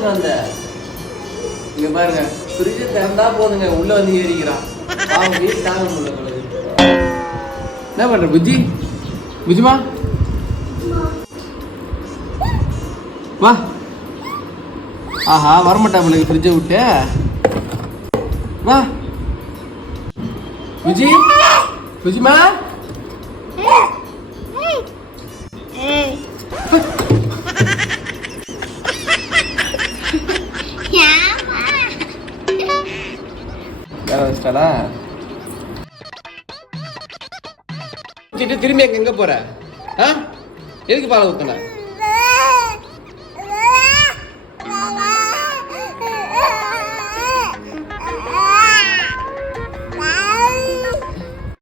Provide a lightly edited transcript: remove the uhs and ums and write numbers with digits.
இங்க வந்த இங்க பாருங்க ஃப்ரிட்ஜ் திறந்தா போதுங்க உள்ள வந்து ஏறிக்கிறான் அவன் வீட்டு தாங்க முடியல போல என்ன பண்ற புஜ்ஜி புஜ்ஜிமா வா ஆஹா வரமாட்டா போல ஃப்ரிட்ஜை விட்டு வா புஜ்ஜி புஜ்ஜிமா வச்சிட்டாளா திரும்பி எங்க போற எதுக்கு பாலை ஊத்தன